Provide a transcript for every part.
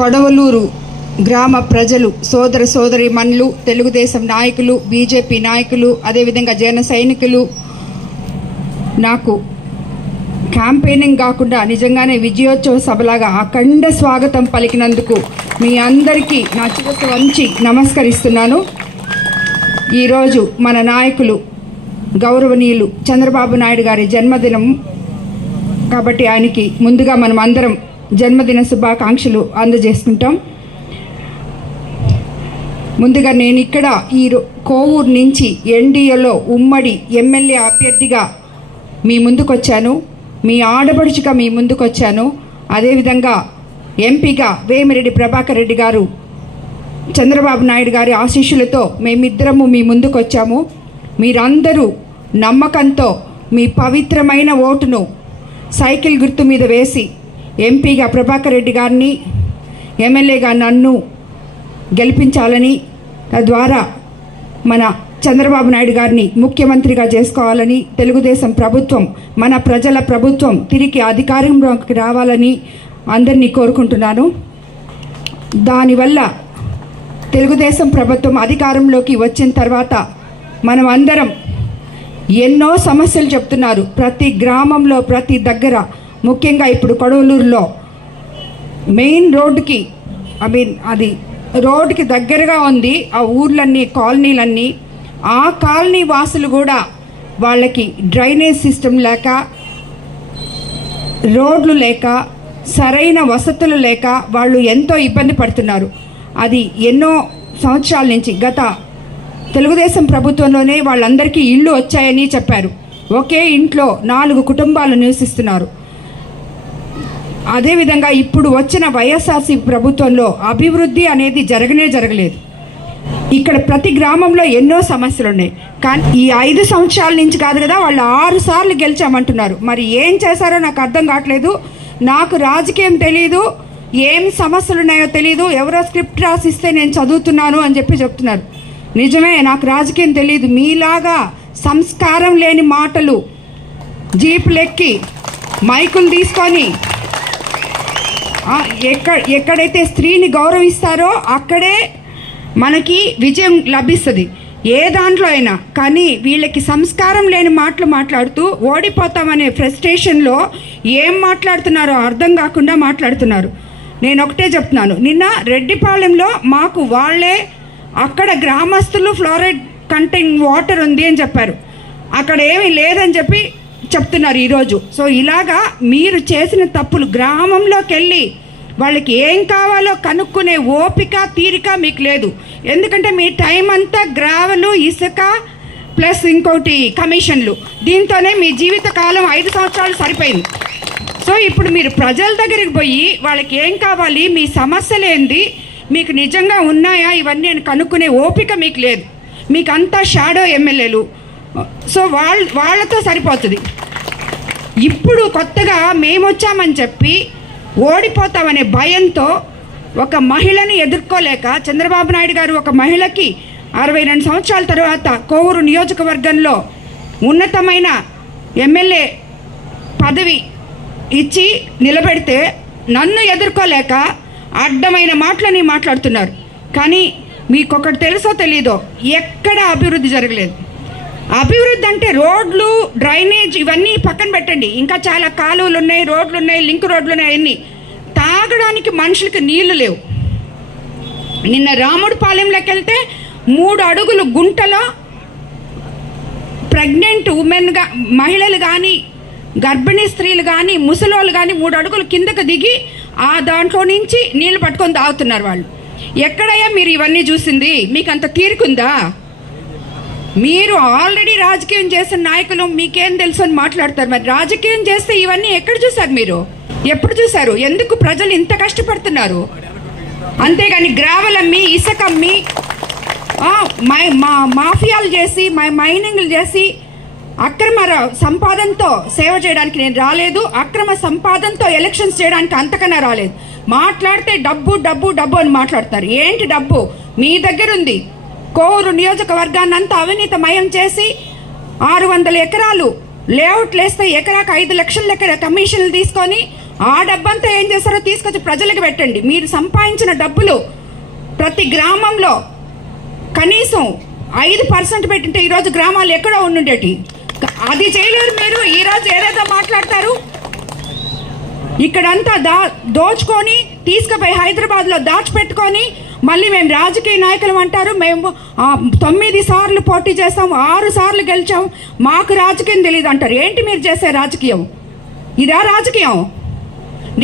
కొడవలూరు గ్రామ ప్రజలు సోదర సోదరి మన్లు తెలుగుదేశం నాయకులు బీజేపీ నాయకులు అదేవిధంగా జన సైనికులు నాకు క్యాంపెయినింగ్ కాకుండా నిజంగానే విజయోత్సవ సభలాగా అఖండ స్వాగతం పలికినందుకు మీ అందరికీ నా చిరస వంచి నమస్కరిస్తున్నాను ఈరోజు మన నాయకులు గౌరవనీయులు చంద్రబాబు నాయుడు గారి జన్మదినం కాబట్టి ఆయనకి ముందుగా మనం అందరం జన్మదిన శుభాకాంక్షలు అందజేసుకుంటాం ముందుగా నేను ఇక్కడ ఈ కోవూరు నుంచి ఎన్డీఏలో ఉమ్మడి ఎమ్మెల్యే అభ్యర్థిగా మీ ముందుకొచ్చాను మీ ఆడబడుచుగా మీ ముందుకొచ్చాను అదేవిధంగా ఎంపీగా వేమిరెడ్డి ప్రభాకర్ రెడ్డి గారు చంద్రబాబు నాయుడు గారి ఆశీస్సులతో మేమిద్దరము మీ ముందుకొచ్చాము మీరందరూ నమ్మకంతో మీ పవిత్రమైన ఓటును సైకిల్ గుర్తు మీద వేసి ఎంపీగా ప్రభాకర్ రెడ్డి గారిని ఎమ్మెల్యేగా నన్ను గెలిపించాలని తద్వారా మన చంద్రబాబు నాయుడు గారిని ముఖ్యమంత్రిగా చేసుకోవాలని తెలుగుదేశం ప్రభుత్వం మన ప్రజల ప్రభుత్వం తిరిగి అధికారంలోకి రావాలని అందరినీ కోరుకుంటున్నాను దానివల్ల తెలుగుదేశం ప్రభుత్వం అధికారంలోకి వచ్చిన తర్వాత మనం అందరం ఎన్నో సమస్యలు చెప్తున్నారు ప్రతి గ్రామంలో ప్రతి దగ్గర ముఖ్యంగా ఇప్పుడు కొడవలూరులో మెయిన్ రోడ్డుకి ఐ మీన్ అది రోడ్డుకి దగ్గరగా ఉంది ఆ ఊర్లన్నీ కాలనీలన్నీ ఆ కాలనీ వాసులు కూడా వాళ్ళకి డ్రైనేజ్ సిస్టమ్ లేక రోడ్లు లేక సరైన వసతులు లేక వాళ్ళు ఎంతో ఇబ్బంది పడుతున్నారు అది ఎన్నో సంవత్సరాల నుంచి గత తెలుగుదేశం ప్రభుత్వంలోనే వాళ్ళందరికీ ఇళ్ళు వచ్చాయని చెప్పారు ఒకే ఇంట్లో నాలుగు కుటుంబాలు నివసిస్తున్నారు అదేవిధంగా ఇప్పుడు వచ్చిన వైఎస్ఆర్సీ ప్రభుత్వంలో అభివృద్ధి అనేది జరగనే జరగలేదు ఇక్కడ ప్రతి గ్రామంలో ఎన్నో సమస్యలు ఉన్నాయి కానీ ఈ ఐదు సంవత్సరాల నుంచి కాదు కదా వాళ్ళు ఆరు సార్లు గెలిచామంటున్నారు మరి ఏం చేశారో నాకు అర్థం కావట్లేదు నాకు రాజకీయం తెలియదు ఏం సమస్యలు ఉన్నాయో తెలియదు ఎవరో స్క్రిప్ట్ రాసిస్తే నేను చదువుతున్నాను అని చెప్పి చెప్తున్నారు నిజమే నాకు రాజకీయం తెలియదు మీలాగా సంస్కారం లేని మాటలు ఎక్కి మైకులు తీసుకొని ఎక్కడ ఎక్కడైతే స్త్రీని గౌరవిస్తారో అక్కడే మనకి విజయం లభిస్తుంది ఏ దాంట్లో అయినా కానీ వీళ్ళకి సంస్కారం లేని మాటలు మాట్లాడుతూ ఓడిపోతామనే ఫ్రస్ట్రేషన్లో ఏం మాట్లాడుతున్నారో అర్థం కాకుండా మాట్లాడుతున్నారు నేను ఒకటే చెప్తున్నాను నిన్న రెడ్డిపాలెంలో మాకు వాళ్ళే అక్కడ గ్రామస్తులు ఫ్లోరైడ్ కంటెంట్ వాటర్ ఉంది అని చెప్పారు అక్కడ ఏమీ లేదని చెప్పి చెప్తున్నారు ఈరోజు సో ఇలాగా మీరు చేసిన తప్పులు గ్రామంలోకి వెళ్ళి వాళ్ళకి ఏం కావాలో కనుక్కునే ఓపిక తీరిక మీకు లేదు ఎందుకంటే మీ టైం అంతా గ్రావెలు ఇసుక ప్లస్ ఇంకోటి కమిషన్లు దీంతోనే మీ జీవిత కాలం ఐదు సంవత్సరాలు సరిపోయింది సో ఇప్పుడు మీరు ప్రజల దగ్గరికి పోయి వాళ్ళకి ఏం కావాలి మీ సమస్యలేంది మీకు నిజంగా ఉన్నాయా ఇవన్నీ కనుక్కునే ఓపిక మీకు లేదు మీకంతా షాడో ఎమ్మెల్యేలు సో వాళ్ళ వాళ్ళతో సరిపోతుంది ఇప్పుడు కొత్తగా మేము వచ్చామని చెప్పి ఓడిపోతామనే భయంతో ఒక మహిళని ఎదుర్కోలేక చంద్రబాబు నాయుడు గారు ఒక మహిళకి అరవై రెండు సంవత్సరాల తర్వాత కోవూరు నియోజకవర్గంలో ఉన్నతమైన ఎమ్మెల్యే పదవి ఇచ్చి నిలబెడితే నన్ను ఎదుర్కోలేక అడ్డమైన మాటలని మాట్లాడుతున్నారు కానీ మీకొకటి తెలుసో తెలీదో ఎక్కడ అభివృద్ధి జరగలేదు అభివృద్ధి అంటే రోడ్లు డ్రైనేజ్ ఇవన్నీ పక్కన పెట్టండి ఇంకా చాలా కాలువలు ఉన్నాయి రోడ్లు ఉన్నాయి లింక్ రోడ్లు ఉన్నాయి అన్నీ తాగడానికి మనుషులకి నీళ్లు లేవు నిన్న రాముడు పాలెంలోకి వెళ్తే మూడు అడుగులు గుంటలో ప్రెగ్నెంట్ ఉమెన్గా మహిళలు కానీ గర్భిణీ స్త్రీలు కానీ ముసలోళ్ళు కానీ మూడు అడుగులు కిందకు దిగి ఆ దాంట్లో నుంచి నీళ్లు పట్టుకొని తాగుతున్నారు వాళ్ళు ఎక్కడయ్యా మీరు ఇవన్నీ చూసింది మీకు అంత తీరుకుందా మీరు ఆల్రెడీ రాజకీయం చేసిన నాయకులు మీకేం తెలుసు అని మాట్లాడతారు మరి రాజకీయం చేస్తే ఇవన్నీ ఎక్కడ చూసారు మీరు ఎప్పుడు చూసారు ఎందుకు ప్రజలు ఇంత కష్టపడుతున్నారు అంతేగాని గ్రావలమ్మి ఇసుకమ్మి మై మా మాఫియాలు చేసి మా మైనింగ్లు చేసి అక్రమ సంపాదనతో సేవ చేయడానికి నేను రాలేదు అక్రమ సంపాదనతో ఎలక్షన్స్ చేయడానికి అంతకన్నా రాలేదు మాట్లాడితే డబ్బు డబ్బు డబ్బు అని మాట్లాడతారు ఏంటి డబ్బు మీ దగ్గర ఉంది కోవూరు నియోజకవర్గాన్నంతా అవినీతమయం చేసి ఆరు వందల ఎకరాలు లేఅవుట్లు వేస్తే ఎకరాకు ఐదు లక్షల ఎకర కమిషన్లు తీసుకొని ఆ డబ్బంతా ఏం చేస్తారో తీసుకొచ్చి ప్రజలకు పెట్టండి మీరు సంపాదించిన డబ్బులు ప్రతి గ్రామంలో కనీసం ఐదు పర్సెంట్ పెట్టింటే ఈరోజు గ్రామాలు ఎక్కడో ఉండుండేటి అది చేయలేరు మీరు ఈరోజు ఏదైతే మాట్లాడతారు ఇక్కడంతా దా దోచుకొని తీసుకుపోయి హైదరాబాద్లో దాచిపెట్టుకొని మళ్ళీ మేము రాజకీయ నాయకులు అంటారు మేము తొమ్మిది సార్లు పోటీ చేసాం ఆరు సార్లు గెలిచాం మాకు రాజకీయం తెలియదు అంటారు ఏంటి మీరు చేసే రాజకీయం ఇదా రాజకీయం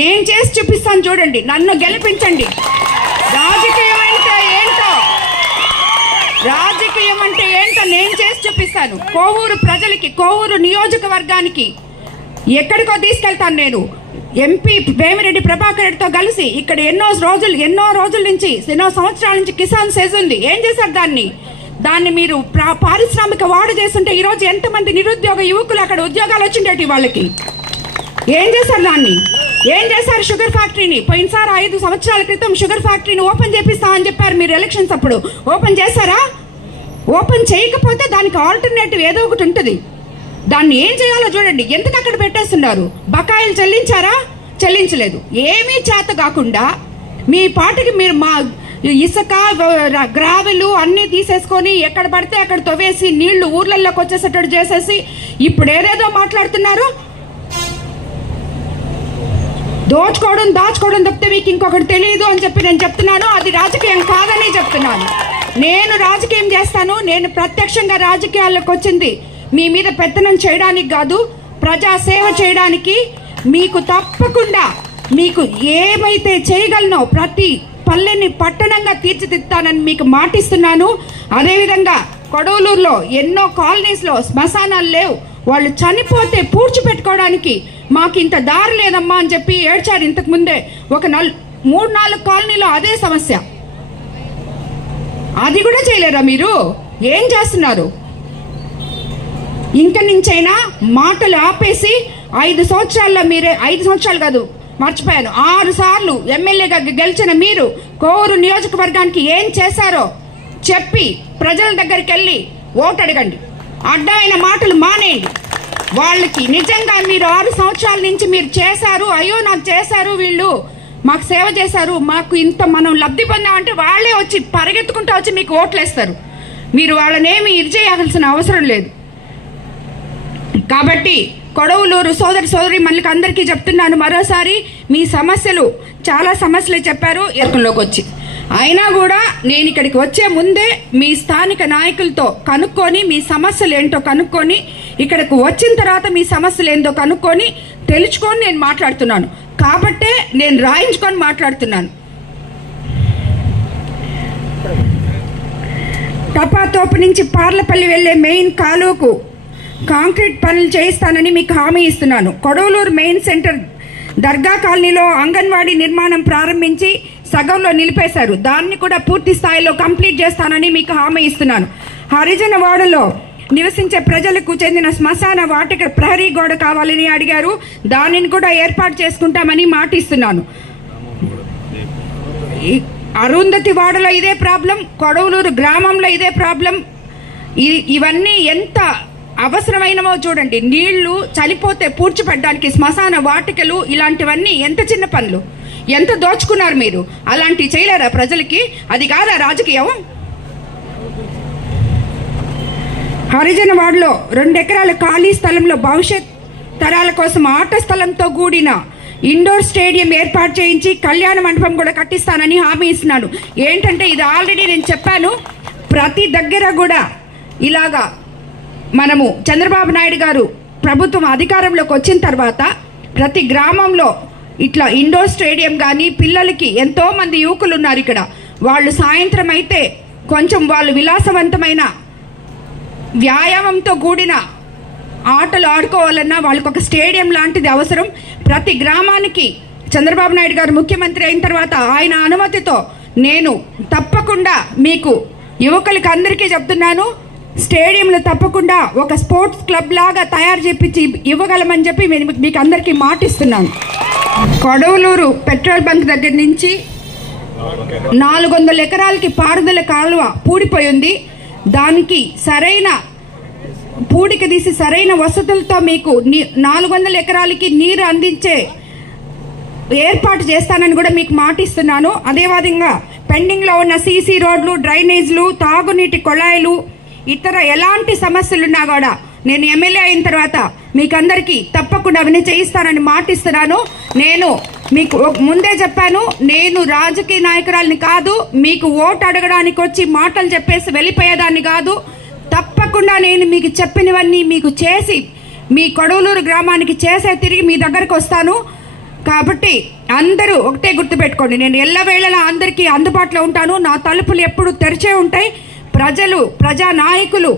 నేను చేసి చూపిస్తాను చూడండి నన్ను గెలిపించండి రాజకీయం అంటే ఏంటో రాజకీయం అంటే ఏంటో నేను చేసి చూపిస్తాను కోవూరు ప్రజలకి కోవూరు నియోజకవర్గానికి ఎక్కడికో తీసుకెళ్తాను నేను ఎంపీ భేమిరెడ్డి ప్రభాకర్ రెడ్డితో కలిసి ఇక్కడ ఎన్నో రోజులు ఎన్నో రోజుల నుంచి ఎన్నో సంవత్సరాల నుంచి కిసాన్ సేజ్ ఉంది ఏం చేశారు దాన్ని దాన్ని మీరు పారిశ్రామిక వాడు చేస్తుంటే ఈరోజు ఎంతమంది నిరుద్యోగ యువకులు అక్కడ ఉద్యోగాలు వచ్చిండేటి వాళ్ళకి ఏం చేశారు దాన్ని ఏం చేశారు షుగర్ ఫ్యాక్టరీని పోయినసారి ఐదు సంవత్సరాల క్రితం షుగర్ ఫ్యాక్టరీని ఓపెన్ చేపిస్తామని చెప్పారు మీరు ఎలక్షన్స్ అప్పుడు ఓపెన్ చేశారా ఓపెన్ చేయకపోతే దానికి ఆల్టర్నేటివ్ ఏదో ఒకటి ఉంటుంది దాన్ని ఏం చేయాలో చూడండి ఎందుకు అక్కడ పెట్టేస్తున్నారు బకాయిలు చెల్లించారా చెల్లించలేదు ఏమీ చేత కాకుండా మీ పాటికి మీరు మా ఇసుక గ్రావెలు అన్నీ తీసేసుకొని ఎక్కడ పడితే అక్కడ తవ్వేసి నీళ్లు ఊర్లలోకి వచ్చేసేటట్టు చేసేసి ఇప్పుడు ఏదేదో మాట్లాడుతున్నారు దోచుకోవడం దాచుకోవడం తప్పితే మీకు ఇంకొకటి తెలియదు అని చెప్పి నేను చెప్తున్నాను అది రాజకీయం కాదని చెప్తున్నాను నేను రాజకీయం చేస్తాను నేను ప్రత్యక్షంగా రాజకీయాల్లోకి వచ్చింది మీ మీద పెత్తనం చేయడానికి కాదు ప్రజాసేవ చేయడానికి మీకు తప్పకుండా మీకు ఏమైతే చేయగలనో ప్రతి పల్లెని పట్టణంగా తీర్చిదిద్దానని మీకు మాటిస్తున్నాను అదేవిధంగా కొడవలూరులో ఎన్నో కాలనీస్లో శ్మశానాలు లేవు వాళ్ళు చనిపోతే పూడ్చిపెట్టుకోవడానికి మాకు ఇంత దారి లేదమ్మా అని చెప్పి ఏడ్చారు ఇంతకు ముందే ఒక నల్ మూడు నాలుగు కాలనీలో అదే సమస్య అది కూడా చేయలేరా మీరు ఏం చేస్తున్నారు ఇంక నుంచైనా మాటలు ఆపేసి ఐదు సంవత్సరాల్లో మీరే ఐదు సంవత్సరాలు కాదు మర్చిపోయాను ఆరు సార్లు ఎమ్మెల్యేగా గెలిచిన మీరు కోరు నియోజకవర్గానికి ఏం చేశారో చెప్పి ప్రజల దగ్గరికి వెళ్ళి ఓటు అడగండి అడ్డమైన మాటలు మానేయండి వాళ్ళకి నిజంగా మీరు ఆరు సంవత్సరాల నుంచి మీరు చేశారు అయ్యో నాకు చేశారు వీళ్ళు మాకు సేవ చేశారు మాకు ఇంత మనం లబ్ధి పొందామంటే వాళ్ళే వచ్చి పరిగెత్తుకుంటూ వచ్చి మీకు ఓట్లేస్తారు మీరు వాళ్ళనేమి ఇది చేయాల్సిన అవసరం లేదు కాబట్టి కొడవలూరు సోదరి సోదరి మళ్ళీ అందరికీ చెప్తున్నాను మరోసారి మీ సమస్యలు చాలా సమస్యలు చెప్పారు ఎరకంలోకి వచ్చి అయినా కూడా నేను ఇక్కడికి వచ్చే ముందే మీ స్థానిక నాయకులతో కనుక్కొని మీ సమస్యలు ఏంటో కనుక్కొని ఇక్కడకు వచ్చిన తర్వాత మీ సమస్యలు ఏందో కనుక్కొని తెలుసుకొని నేను మాట్లాడుతున్నాను కాబట్టే నేను రాయించుకొని మాట్లాడుతున్నాను టపాతోపు నుంచి పార్లపల్లి వెళ్లే మెయిన్ కాలువకు కాంక్రీట్ పనులు చేయిస్తానని మీకు హామీ ఇస్తున్నాను కొడవలూరు మెయిన్ సెంటర్ దర్గా కాలనీలో అంగన్వాడీ నిర్మాణం ప్రారంభించి సగంలో నిలిపేశారు దాన్ని కూడా పూర్తి స్థాయిలో కంప్లీట్ చేస్తానని మీకు హామీ ఇస్తున్నాను హరిజన వాడలో నివసించే ప్రజలకు చెందిన శ్మశాన వాటిక ప్రహరీ గోడ కావాలని అడిగారు దానిని కూడా ఏర్పాటు చేసుకుంటామని మాటిస్తున్నాను అరుంధతి వాడలో ఇదే ప్రాబ్లం కొడవలూరు గ్రామంలో ఇదే ప్రాబ్లం ఇవన్నీ ఎంత అవసరమైనవో చూడండి నీళ్లు చలిపోతే పూడ్చిపెట్టడానికి శ్మశాన వాటికలు ఇలాంటివన్నీ ఎంత చిన్న పనులు ఎంత దోచుకున్నారు మీరు అలాంటివి చేయలేరా ప్రజలకి అది కాదా రాజకీయం హరిజన వాడలో రెండు ఎకరాల ఖాళీ స్థలంలో భవిష్యత్ తరాల కోసం ఆట స్థలంతో కూడిన ఇండోర్ స్టేడియం ఏర్పాటు చేయించి కళ్యాణ మండపం కూడా కట్టిస్తానని హామీ ఇస్తున్నాను ఏంటంటే ఇది ఆల్రెడీ నేను చెప్పాను ప్రతి దగ్గర కూడా ఇలాగా మనము చంద్రబాబు నాయుడు గారు ప్రభుత్వం అధికారంలోకి వచ్చిన తర్వాత ప్రతి గ్రామంలో ఇట్లా ఇండోర్ స్టేడియం కానీ పిల్లలకి ఎంతోమంది యువకులు ఉన్నారు ఇక్కడ వాళ్ళు సాయంత్రం అయితే కొంచెం వాళ్ళు విలాసవంతమైన వ్యాయామంతో కూడిన ఆటలు ఆడుకోవాలన్నా వాళ్ళకి ఒక స్టేడియం లాంటిది అవసరం ప్రతి గ్రామానికి చంద్రబాబు నాయుడు గారు ముఖ్యమంత్రి అయిన తర్వాత ఆయన అనుమతితో నేను తప్పకుండా మీకు యువకులకి అందరికీ చెప్తున్నాను స్టేడియంలు తప్పకుండా ఒక స్పోర్ట్స్ క్లబ్ లాగా తయారు చేపించి ఇవ్వగలమని చెప్పి మీకు అందరికీ మాటిస్తున్నాను కొడవలూరు పెట్రోల్ బంక్ దగ్గర నుంచి నాలుగు వందల ఎకరాలకి పారుదల కాలువ పూడిపోయింది దానికి సరైన పూడిక తీసి సరైన వసతులతో మీకు నాలుగు వందల ఎకరాలకి నీరు అందించే ఏర్పాటు చేస్తానని కూడా మీకు మాటిస్తున్నాను అదేవిధంగా పెండింగ్లో ఉన్న సీసీ రోడ్లు డ్రైనేజ్లు తాగునీటి కొళాయిలు ఇతర ఎలాంటి సమస్యలున్నా కూడా నేను ఎమ్మెల్యే అయిన తర్వాత మీకందరికీ తప్పకుండా అవన్నీ చేయిస్తానని మాటిస్తున్నాను నేను మీకు ముందే చెప్పాను నేను రాజకీయ నాయకురాలని కాదు మీకు ఓటు అడగడానికి వచ్చి మాటలు చెప్పేసి వెళ్ళిపోయేదాన్ని కాదు తప్పకుండా నేను మీకు చెప్పినవన్నీ మీకు చేసి మీ కొడవలూరు గ్రామానికి చేసే తిరిగి మీ దగ్గరకు వస్తాను కాబట్టి అందరూ ఒకటే గుర్తుపెట్టుకోండి నేను ఎల్లవేళలా అందరికీ అందుబాటులో ఉంటాను నా తలుపులు ఎప్పుడు తెరిచే ఉంటాయి ప్రజలు ప్రజా నాయకులు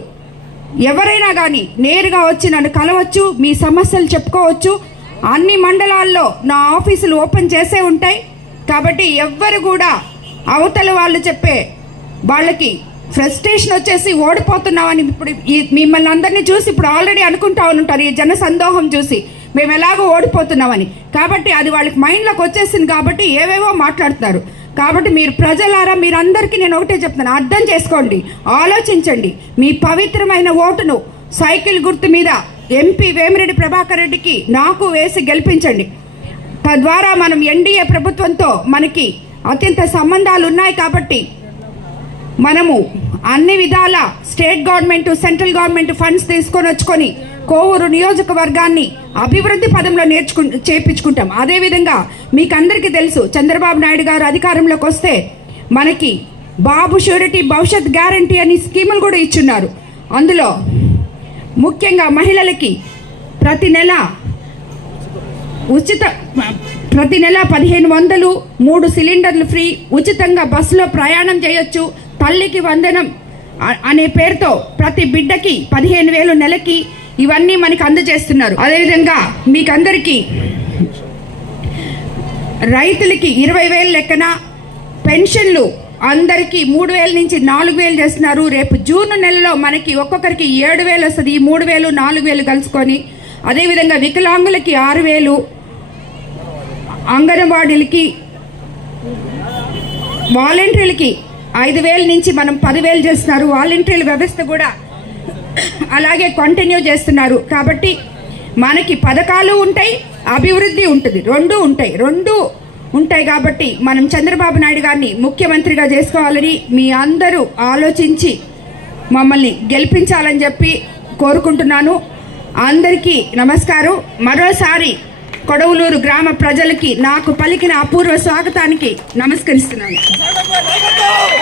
ఎవరైనా కానీ నేరుగా వచ్చి నన్ను కలవచ్చు మీ సమస్యలు చెప్పుకోవచ్చు అన్ని మండలాల్లో నా ఆఫీసులు ఓపెన్ చేసే ఉంటాయి కాబట్టి ఎవ్వరు కూడా అవతల వాళ్ళు చెప్పే వాళ్ళకి ఫ్రస్ట్రేషన్ వచ్చేసి ఓడిపోతున్నామని ఇప్పుడు మిమ్మల్ని అందరినీ చూసి ఇప్పుడు ఆల్రెడీ అనుకుంటా ఉంటారు ఈ జన సందోహం చూసి మేము ఎలాగో ఓడిపోతున్నామని కాబట్టి అది వాళ్ళకి మైండ్లోకి వచ్చేసింది కాబట్టి ఏవేవో మాట్లాడుతున్నారు కాబట్టి మీరు ప్రజలారా మీరందరికీ నేను ఒకటే చెప్తాను అర్థం చేసుకోండి ఆలోచించండి మీ పవిత్రమైన ఓటును సైకిల్ గుర్తు మీద ఎంపీ వేమిరెడ్డి ప్రభాకర్ రెడ్డికి నాకు వేసి గెలిపించండి తద్వారా మనం ఎన్డీఏ ప్రభుత్వంతో మనకి అత్యంత సంబంధాలు ఉన్నాయి కాబట్టి మనము అన్ని విధాల state government central government funds తీసుకొని వచ్చుకొని కోవూరు నియోజకవర్గాన్ని అభివృద్ధి పదంలో నేర్చుకు చేపించుకుంటాం అదేవిధంగా మీకు అందరికీ తెలుసు చంద్రబాబు నాయుడు గారు అధికారంలోకి వస్తే మనకి బాబు షూరిటీ భవిష్యత్ గ్యారంటీ అని స్కీములు కూడా ఇచ్చున్నారు అందులో ముఖ్యంగా మహిళలకి ప్రతి నెల ఉచిత ప్రతి నెల పదిహేను వందలు మూడు సిలిండర్లు ఫ్రీ ఉచితంగా బస్సులో ప్రయాణం చేయొచ్చు తల్లికి వందనం అనే పేరుతో ప్రతి బిడ్డకి పదిహేను వేలు నెలకి ఇవన్నీ మనకు అందజేస్తున్నారు అదేవిధంగా మీకందరికీ రైతులకి ఇరవై వేలు లెక్కన పెన్షన్లు అందరికీ మూడు వేల నుంచి నాలుగు వేలు చేస్తున్నారు రేపు జూన్ నెలలో మనకి ఒక్కొక్కరికి ఏడు వేలు వస్తుంది ఈ మూడు వేలు నాలుగు వేలు కలుసుకొని అదేవిధంగా వికలాంగులకి ఆరు వేలు అంగన్వాడీలకి వాలంటీర్లకి ఐదు వేల నుంచి మనం పదివేలు చేస్తున్నారు వాలంటీర్ల వ్యవస్థ కూడా అలాగే కంటిన్యూ చేస్తున్నారు కాబట్టి మనకి పథకాలు ఉంటాయి అభివృద్ధి ఉంటుంది రెండు ఉంటాయి రెండు ఉంటాయి కాబట్టి మనం చంద్రబాబు నాయుడు గారిని ముఖ్యమంత్రిగా చేసుకోవాలని మీ అందరూ ఆలోచించి మమ్మల్ని గెలిపించాలని చెప్పి కోరుకుంటున్నాను అందరికీ నమస్కారం మరోసారి కొడవలూరు గ్రామ ప్రజలకి నాకు పలికిన అపూర్వ స్వాగతానికి నమస్కరిస్తున్నాను